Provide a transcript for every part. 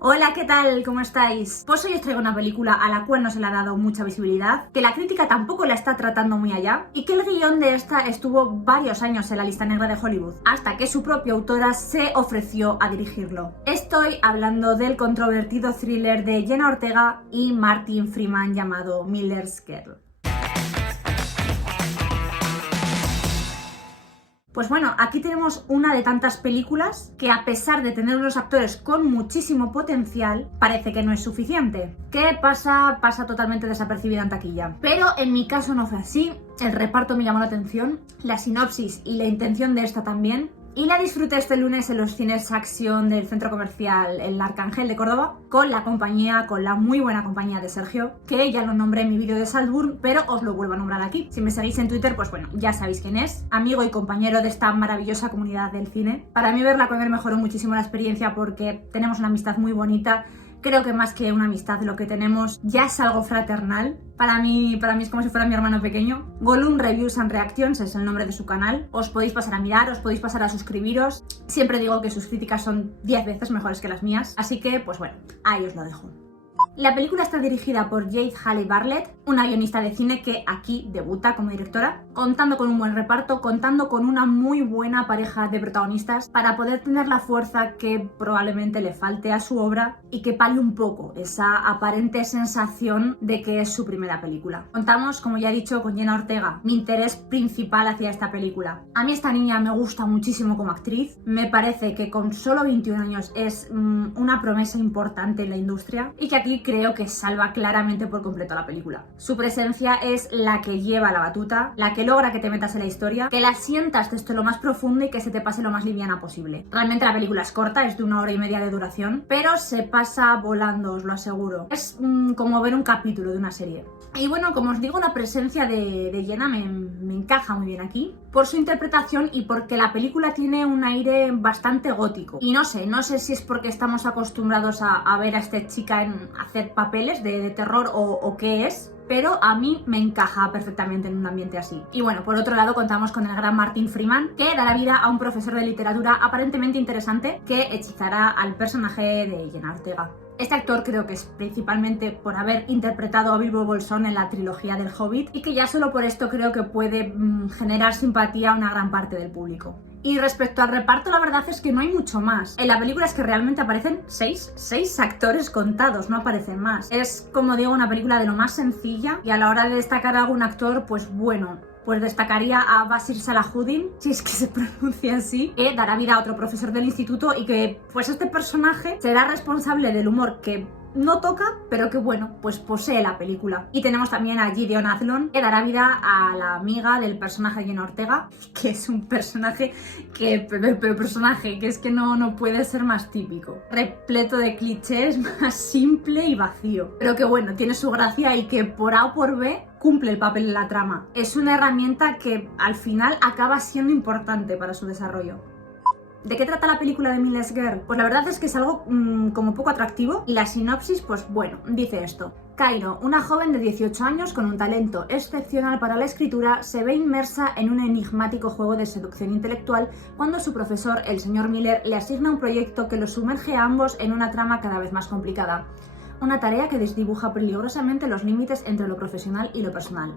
Hola, ¿qué tal? ¿Cómo estáis? Pues hoy os traigo una película a la cual no se le ha dado mucha visibilidad, que la crítica tampoco la está tratando muy allá y que el guión de esta estuvo varios años en la lista negra de Hollywood, hasta que su propia autora se ofreció a dirigirlo. Estoy hablando del controvertido thriller de Jenna Ortega y Martin Freeman llamado Miller's Girl. Pues bueno, aquí tenemos una de tantas películas que, a pesar de tener unos actores con muchísimo potencial, parece que no es suficiente. ¿Qué pasa? Pasa totalmente desapercibida en taquilla. Pero en mi caso no fue así. El reparto me llamó la atención, la sinopsis y la intención de esta también. Y la disfruté este lunes en los cines Acción del centro comercial El Arcángel de Córdoba, con la muy buena compañía de Sergio, que ya lo nombré en mi vídeo de Saltburn, pero os lo vuelvo a nombrar aquí. Si me seguís en Twitter, pues bueno, ya sabéis quién es, amigo y compañero de esta maravillosa comunidad del cine. Para mí verla con él mejoró muchísimo la experiencia porque tenemos una amistad muy bonita. Creo que más que una amistad, lo que tenemos ya es algo fraternal. Para mí es como si fuera mi hermano pequeño. Gollum Reviews and Reactions es el nombre de su canal. Os podéis pasar a mirar, os podéis pasar a suscribiros. Siempre digo que sus críticas son 10 veces mejores que las mías. Así que, pues bueno, ahí os lo dejo. La película está dirigida por Jade Halley-Bartlett, una guionista de cine que aquí debuta como directora, contando con un buen reparto, contando con una muy buena pareja de protagonistas para poder tener la fuerza que probablemente le falte a su obra y que pale un poco esa aparente sensación de que es su primera película. Contamos, como ya he dicho, con Jenna Ortega, mi interés principal hacia esta película. A mí esta niña me gusta muchísimo como actriz, me parece que con solo 21 años es una promesa importante en la industria y que aquí creo que salva claramente por completo la película. Su presencia es la que lleva la batuta, la que logra que te metas en la historia, que la sientas desde lo más profundo y que se te pase lo más liviana posible. Realmente la película es corta, es de 1 hora y media de duración, pero se pasa volando, os lo aseguro. Es como ver un capítulo de una serie. Y bueno, como os digo, la presencia de Jenna me encaja muy bien aquí por su interpretación y porque la película tiene un aire bastante gótico. Y no sé si es porque estamos acostumbrados a ver a esta chica en hacer papeles de terror o qué es, pero a mí me encaja perfectamente en un ambiente así. Y bueno, por otro lado contamos con el gran Martin Freeman, que dará vida a un profesor de literatura aparentemente interesante que hechizará al personaje de Jenna Ortega. Este actor creo que es principalmente por haber interpretado a Bilbo Bolsón en la trilogía del Hobbit y que ya solo por esto creo que puede generar simpatía a una gran parte del público. Y respecto al reparto, la verdad es que no hay mucho más. En la película es que realmente aparecen 6 actores contados, no aparecen más. Es, como digo, una película de lo más sencilla y a la hora de destacar a algún actor, pues bueno, pues destacaría a Bashir Salahuddin, si es que se pronuncia así, que dará vida a otro profesor del instituto y que pues este personaje será responsable del humor que no toca, pero que bueno, pues posee la película. Y tenemos también a Gideon Athlon, que dará vida a la amiga del personaje de Jenna Ortega, que es un personaje que es que no puede ser más típico. Repleto de clichés, más simple y vacío. Pero que bueno, tiene su gracia y que por A o por B cumple el papel en la trama. Es una herramienta que al final acaba siendo importante para su desarrollo. ¿De qué trata la película de Miller's Girl? Pues la verdad es que es algo como poco atractivo y la sinopsis, pues bueno, dice esto. Cairo, una joven de 18 años con un talento excepcional para la escritura, se ve inmersa en un enigmático juego de seducción intelectual cuando su profesor, el señor Miller, le asigna un proyecto que los sumerge a ambos en una trama cada vez más complicada. Una tarea que desdibuja peligrosamente los límites entre lo profesional y lo personal.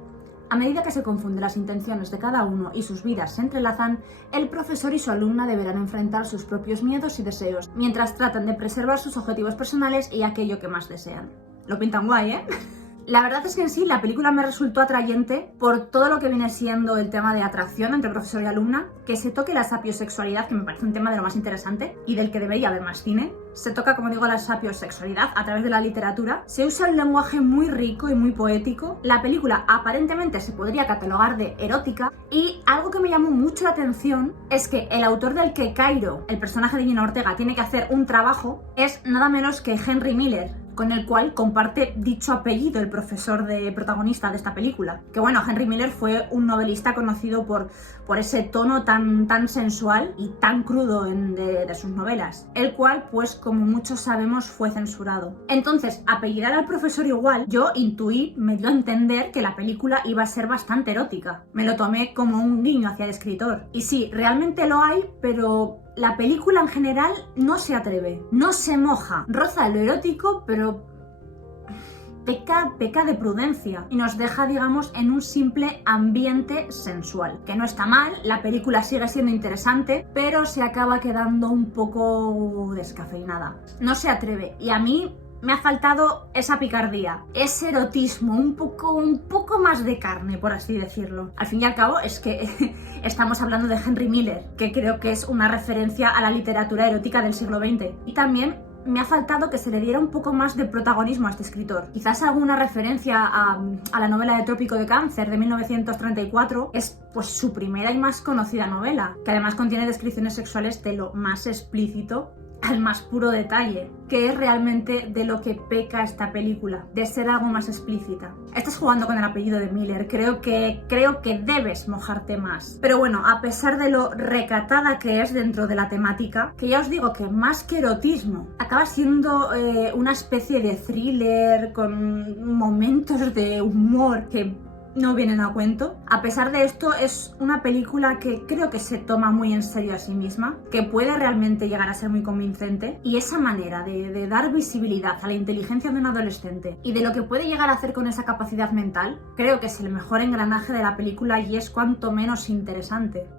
A medida que se confunden las intenciones de cada uno y sus vidas se entrelazan, el profesor y su alumna deberán enfrentar sus propios miedos y deseos, mientras tratan de preservar sus objetivos personales y aquello que más desean. Lo pintan guay, ¿eh? La verdad es que en sí la película me resultó atrayente por todo lo que viene siendo el tema de atracción entre profesor y alumna, que se toque la sapiosexualidad, que me parece un tema de lo más interesante y del que debería haber más cine. Se toca, como digo, la sapiosexualidad a través de la literatura. Se usa un lenguaje muy rico y muy poético. La película aparentemente se podría catalogar de erótica y algo que me llamó mucho la atención es que el autor del que Cairo, el personaje de Jenna Ortega, tiene que hacer un trabajo es nada menos que Henry Miller, con el cual comparte dicho apellido el profesor protagonista de esta película. Que bueno, Henry Miller fue un novelista conocido por ese tono tan sensual y tan crudo de sus novelas, el cual, pues como muchos sabemos, fue censurado. Entonces, apellidar al profesor igual, yo intuí, me dio a entender que la película iba a ser bastante erótica. Me lo tomé como un guiño hacia el escritor. Y sí, realmente lo hay, pero la película en general no se atreve, no se moja, roza lo erótico, pero peca de prudencia y nos deja, digamos, en un simple ambiente sensual, que no está mal, la película sigue siendo interesante, pero se acaba quedando un poco descafeinada. No se atreve y a mí me ha faltado esa picardía, ese erotismo, un poco más de carne, por así decirlo. Al fin y al cabo es que estamos hablando de Henry Miller, que creo que es una referencia a la literatura erótica del siglo XX. Y también me ha faltado que se le diera un poco más de protagonismo a este escritor. Quizás alguna referencia a la novela de Trópico de Cáncer de 1934 es pues su primera y más conocida novela, que además contiene descripciones sexuales de lo más explícito al más puro detalle, que es realmente de lo que peca esta película, de ser algo más explícita. Estás jugando con el apellido de Miller, creo que debes mojarte más. Pero bueno, a pesar de lo recatada que es dentro de la temática, que ya os digo que más que erotismo, acaba siendo una especie de thriller con momentos de humor que no vienen a cuento. A pesar de esto, es una película que creo que se toma muy en serio a sí misma, que puede realmente llegar a ser muy convincente, y esa manera de dar visibilidad a la inteligencia de un adolescente y de lo que puede llegar a hacer con esa capacidad mental, creo que es el mejor engranaje de la película y es cuanto menos interesante.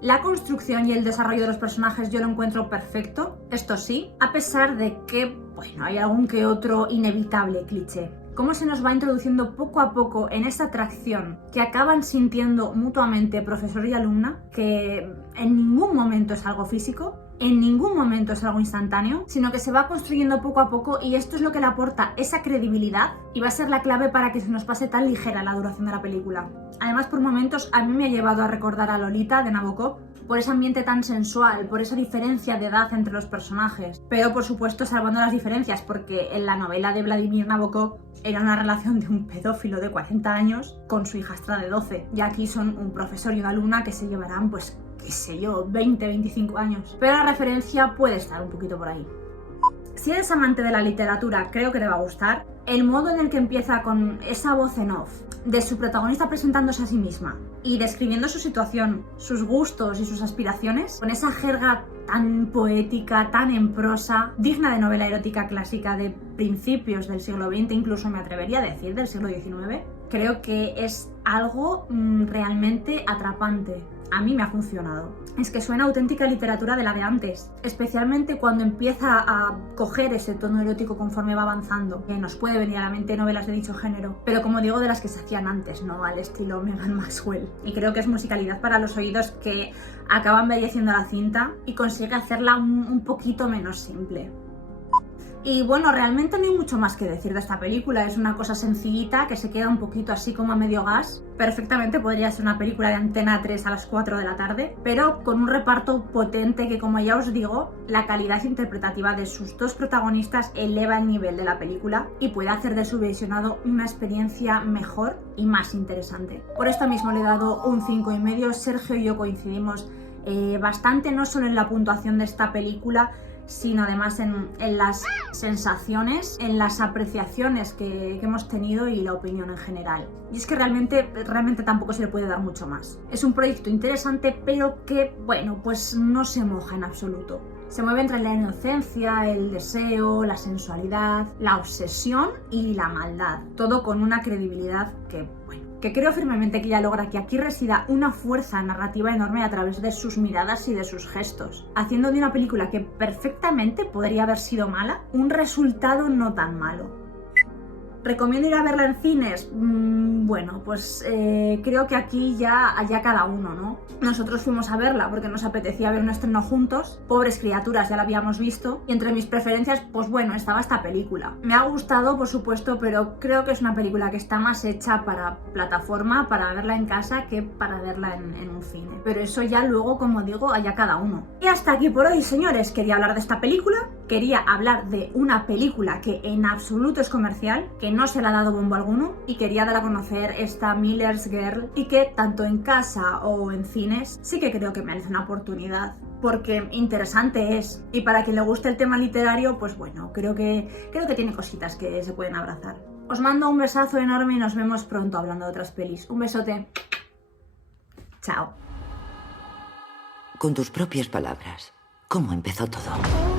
La construcción y el desarrollo de los personajes yo lo encuentro perfecto, esto sí, a pesar de que, bueno, hay algún que otro inevitable cliché. Cómo se nos va introduciendo poco a poco en esa atracción que acaban sintiendo mutuamente profesor y alumna, que en ningún momento es algo físico, en ningún momento es algo instantáneo, sino que se va construyendo poco a poco, y esto es lo que le aporta esa credibilidad y va a ser la clave para que se nos pase tan ligera la duración de la película. Además, por momentos a mí me ha llevado a recordar a Lolita de Nabokov, por ese ambiente tan sensual, por esa diferencia de edad entre los personajes, pero por supuesto salvando las diferencias, porque en la novela de Vladimir Nabokov era una relación de un pedófilo de 40 años con su hijastra de 12, y aquí son un profesor y una alumna que se llevarán, pues, qué sé yo, 20, 25 años, pero la referencia puede estar un poquito por ahí. Si eres amante de la literatura, creo que te va a gustar. El modo en el que empieza con esa voz en off de su protagonista presentándose a sí misma y describiendo su situación, sus gustos y sus aspiraciones, con esa jerga tan poética, tan en prosa, digna de novela erótica clásica de principios del siglo XX, incluso me atrevería a decir del siglo XIX, creo que es algo realmente atrapante. A mí me ha funcionado. Es que suena auténtica literatura de la de antes, especialmente cuando empieza a coger ese tono erótico conforme va avanzando, que nos puede venir a la mente novelas de dicho género, pero como digo, de las que se hacían antes, ¿no? Al estilo Megan Maxwell. Y creo que es musicalidad para los oídos que acaba embelleciendo la cinta y consigue hacerla un poquito menos simple. Y bueno, realmente no hay mucho más que decir de esta película, es una cosa sencillita que se queda un poquito así como a medio gas. Perfectamente podría ser una película de Antena 3 a las 4 de la tarde, pero con un reparto potente que, como ya os digo, la calidad interpretativa de sus dos protagonistas eleva el nivel de la película y puede hacer de su visionado una experiencia mejor y más interesante. Por esto mismo le he dado un 5,5, Sergio y yo coincidimos bastante, no solo en la puntuación de esta película, sino además en las sensaciones, en las apreciaciones que hemos tenido y la opinión en general. Y es que realmente tampoco se le puede dar mucho más. Es un proyecto interesante, pero que, bueno, pues no se moja en absoluto. Se mueve entre la inocencia, el deseo, la sensualidad, la obsesión y la maldad. Todo con una credibilidad que, bueno, que creo firmemente que ella logra que aquí resida una fuerza narrativa enorme a través de sus miradas y de sus gestos, haciendo de una película que perfectamente podría haber sido mala, un resultado no tan malo. ¿Recomiendo ir a verla en cines? Bueno, pues creo que aquí ya cada uno, ¿no? Nosotros fuimos a verla porque nos apetecía ver un estreno juntos. Pobres criaturas, ya la habíamos visto. Y entre mis preferencias, pues bueno, estaba esta película. Me ha gustado, por supuesto, pero creo que es una película que está más hecha para plataforma, para verla en casa, que para verla en un cine. Pero eso ya luego, como digo, allá cada uno. Y hasta aquí por hoy, señores. Quería hablar de esta película. Quería hablar de una película que en absoluto es comercial, que no se le ha dado bombo alguno, y quería dar a conocer esta Miller's Girl, y que tanto en casa o en cines sí que creo que merece una oportunidad, porque interesante es, y para quien le guste el tema literario, pues bueno, creo que tiene cositas que se pueden abrazar. Os mando un besazo enorme y nos vemos pronto hablando de otras pelis. Un besote. Chao. con tus propias palabras, cómo empezó todo.